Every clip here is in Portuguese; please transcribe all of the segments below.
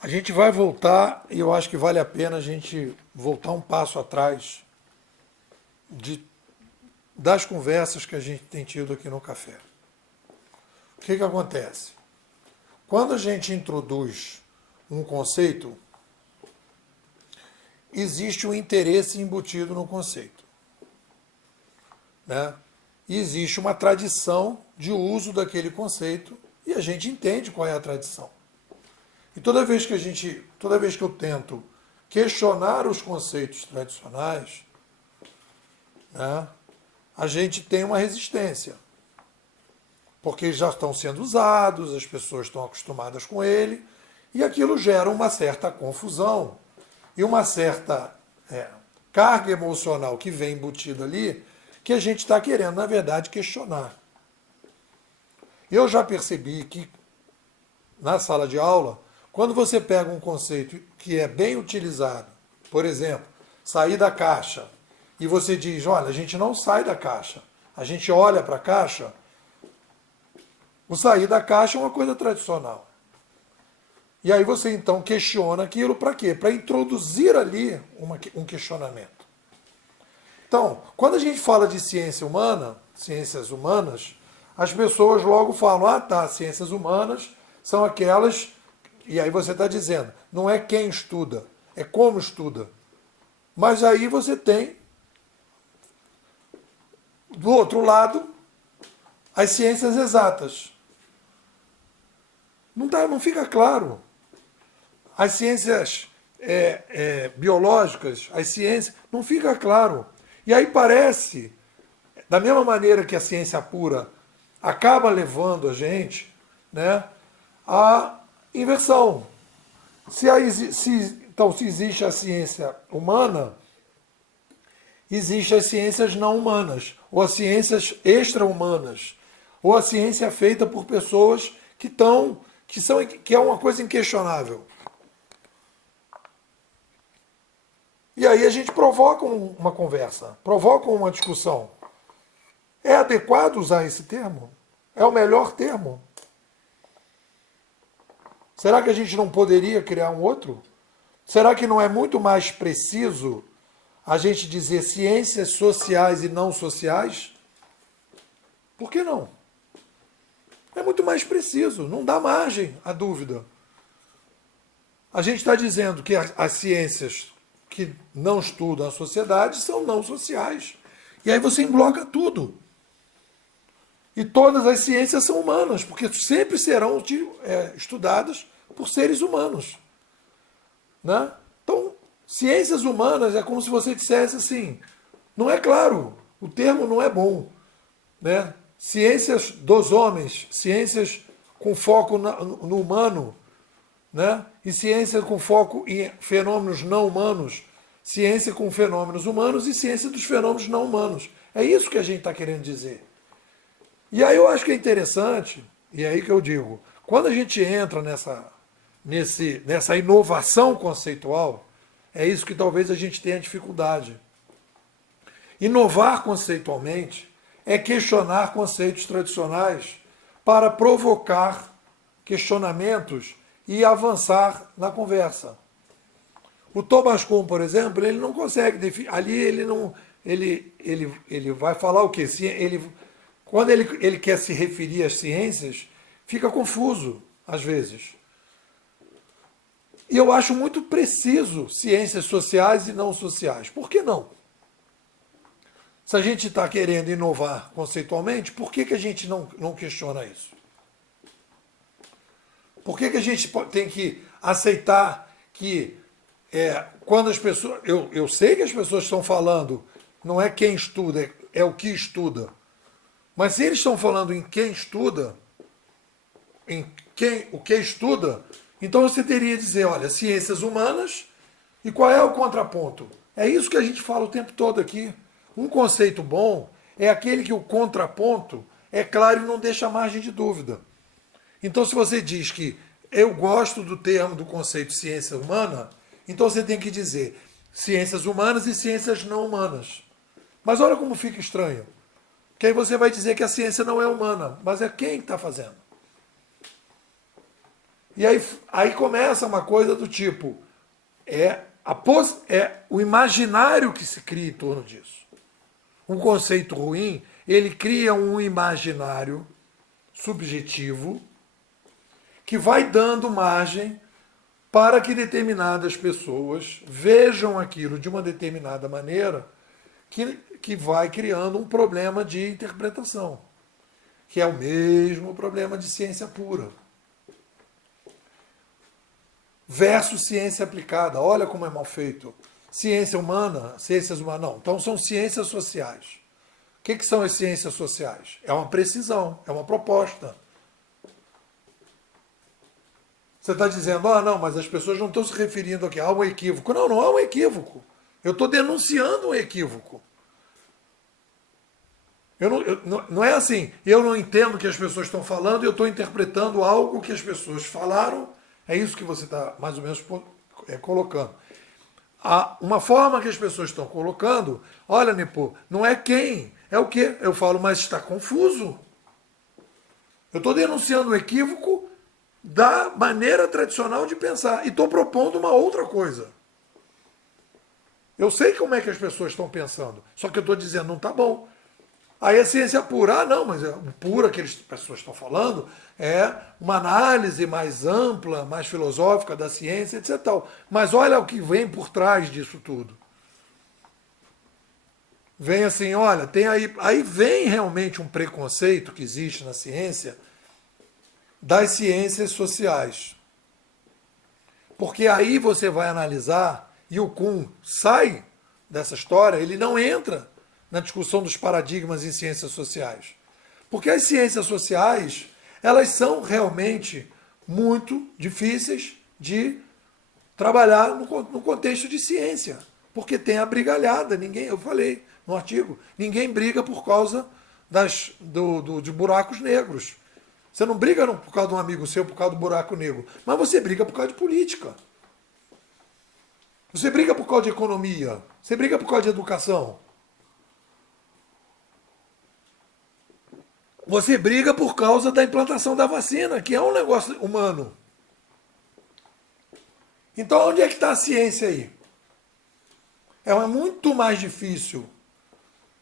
A gente vai voltar, e eu acho que vale a pena a gente voltar um passo atrás de, das conversas que a gente tem tido aqui no café. O que acontece? Quando a gente introduz um conceito, existe um interesse embutido no conceito, né? E existe uma tradição de uso daquele conceito e a gente entende qual é a tradição. E toda vez que eu tento questionar os conceitos tradicionais, né, a gente tem uma resistência, porque já estão sendo usados, as pessoas estão acostumadas com ele, e aquilo gera uma certa confusão e uma certa carga emocional que vem embutida ali, que a gente está querendo, na verdade, questionar. Eu já percebi que na sala de aula, quando você pega um conceito que é bem utilizado, por exemplo, sair da caixa, e você diz, olha, a gente não sai da caixa, a gente olha para a caixa, o sair da caixa é uma coisa tradicional. E aí você então questiona aquilo para quê? Para introduzir ali um questionamento. Então, quando a gente fala de ciência humana, ciências humanas, as pessoas logo falam, ah tá, ciências humanas são aquelas, e aí você está dizendo, não é quem estuda, é como estuda. Mas aí você tem, do outro lado, as ciências exatas. Não fica claro. As ciências biológicas, as ciências, não fica claro. E aí parece, da mesma maneira que a ciência pura acaba levando a gente, né, à inversão. Então, se existe a ciência humana, existem as ciências não humanas, ou as ciências extra-humanas, ou a ciência feita por pessoas que é uma coisa inquestionável. E aí a gente provoca uma conversa, provoca uma discussão. É adequado usar esse termo? É o melhor termo? Será que a gente não poderia criar um outro? Será que não é muito mais preciso a gente dizer ciências sociais e não sociais? Por que não? É muito mais preciso, não dá margem à dúvida. A gente está dizendo que as ciências que não estudam a sociedade são não sociais. E aí você engloba tudo. E todas as ciências são humanas, porque sempre serão estudadas por seres humanos. Né? Então, ciências humanas é como se você dissesse assim, não é claro, o termo não é bom. Né? Ciências dos homens, ciências com foco no humano, né? E ciência com foco em fenômenos não humanos, ciência com fenômenos humanos e ciência dos fenômenos não humanos. É isso que a gente está querendo dizer. E aí eu acho que é interessante, e é aí que eu digo, quando a gente entra nessa inovação conceitual, é isso que talvez a gente tenha dificuldade. Inovar conceitualmente é questionar conceitos tradicionais para provocar questionamentos e avançar na conversa. O Thomas Kuhn, por exemplo, ele não consegue definir. Ali ele não. Ele vai falar o quê? Quando ele quer se referir às ciências, fica confuso, às vezes. E eu acho muito preciso ciências sociais e não sociais. Por que não? Se a gente está querendo inovar conceitualmente, por que a gente não questiona isso? Por que a gente tem que aceitar que quando as pessoas. Eu sei que as pessoas estão falando, não é quem estuda, é o que estuda. Mas se eles estão falando em quem estuda, o que estuda, então você teria que dizer, olha, ciências humanas, e qual é o contraponto? É isso que a gente fala o tempo todo aqui. Um conceito bom é aquele que o contraponto é claro e não deixa margem de dúvida. Então, se você diz que eu gosto do termo, do conceito ciência humana, então você tem que dizer ciências humanas e ciências não humanas. Mas olha como fica estranho. Que aí você vai dizer que a ciência não é humana, mas é quem está fazendo. E aí começa uma coisa do tipo, é o imaginário que se cria em torno disso. Um conceito ruim, ele cria um imaginário subjetivo que vai dando margem para que determinadas pessoas vejam aquilo de uma determinada maneira que vai criando um problema de interpretação, que é o mesmo problema de ciência pura. Versus ciência aplicada. Olha como é mal feito. Ciência humana, ciências humanas, não. Então são ciências sociais. O que são as ciências sociais? É uma precisão, é uma proposta. Você está dizendo, não, mas as pessoas não estão se referindo aqui a um equívoco. Não, não há um equívoco. Eu estou denunciando um equívoco. Não é assim, eu não entendo o que as pessoas estão falando e eu estou interpretando algo que as pessoas falaram. É isso que você está mais ou menos colocando. Uma forma que as pessoas estão colocando, olha, Nepô, não é quem, é o quê? Eu falo, mas está confuso. Eu estou denunciando o equívoco da maneira tradicional de pensar e estou propondo uma outra coisa. Eu sei como é que as pessoas estão pensando, só que eu estou dizendo, não está bom. Aí a ciência pura, não, mas o pura que as pessoas estão falando é uma análise mais ampla, mais filosófica da ciência, etc. Tal. Mas olha o que vem por trás disso tudo. Vem assim, olha, tem aí vem realmente um preconceito que existe na ciência das ciências sociais. Porque aí você vai analisar, e o Kuhn sai dessa história, ele não entra na discussão dos paradigmas em ciências sociais. Porque as ciências sociais, elas são realmente muito difíceis de trabalhar no contexto de ciência. Porque tem a brigalhada, eu falei no artigo, ninguém briga por causa de buracos negros. Você não briga por causa de um amigo seu, por causa do buraco negro, mas você briga por causa de política. Você briga por causa de economia, você briga por causa de educação. Você briga por causa da implantação da vacina, que é um negócio humano. Então, onde é que está a ciência aí? É muito mais difícil,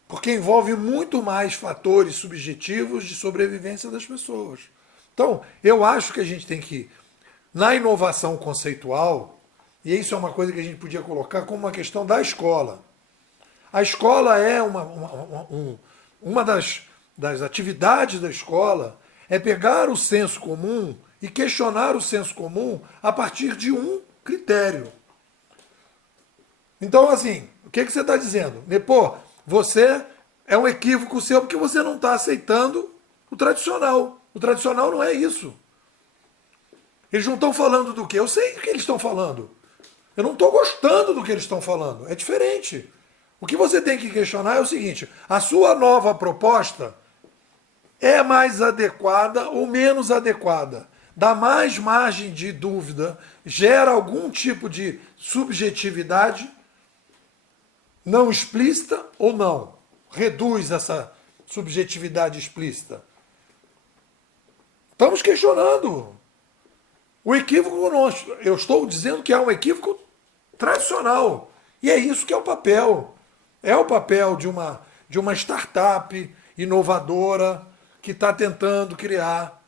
porque envolve muito mais fatores subjetivos de sobrevivência das pessoas. Então, eu acho que a gente tem que, na inovação conceitual, e isso é uma coisa que a gente podia colocar como uma questão da escola. A escola é uma das atividades da escola é pegar o senso comum e questionar o senso comum a partir de um critério. Então, assim, o que você está dizendo? Pô, você é um equívoco seu porque você não está aceitando o tradicional. O tradicional não é isso. Eles não estão falando do quê? Eu sei o que eles estão falando. Eu não estou gostando do que eles estão falando. É diferente. O que você tem que questionar é o seguinte: a sua nova proposta é mais adequada ou menos adequada? Dá mais margem de dúvida? Gera algum tipo de subjetividade não explícita ou não? Reduz essa subjetividade explícita? Estamos questionando. O equívoco, eu estou dizendo que é um equívoco tradicional. E é isso que é o papel. É o papel de uma startup inovadora que está tentando criar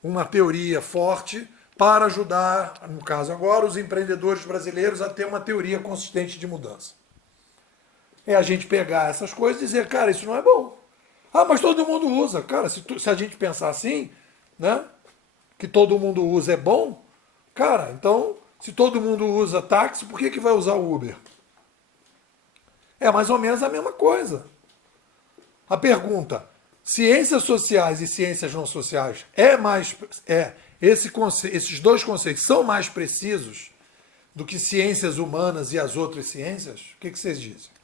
uma teoria forte para ajudar, no caso agora, os empreendedores brasileiros a ter uma teoria consistente de mudança. É a gente pegar essas coisas e dizer, cara, isso não é bom. Ah, mas todo mundo usa. Cara, se a gente pensar assim, né, que todo mundo usa é bom, cara, então, se todo mundo usa táxi, por que vai usar o Uber? É mais ou menos a mesma coisa. A pergunta, ciências sociais e ciências não sociais, esses dois conceitos são mais precisos do que ciências humanas e as outras ciências? O que vocês dizem?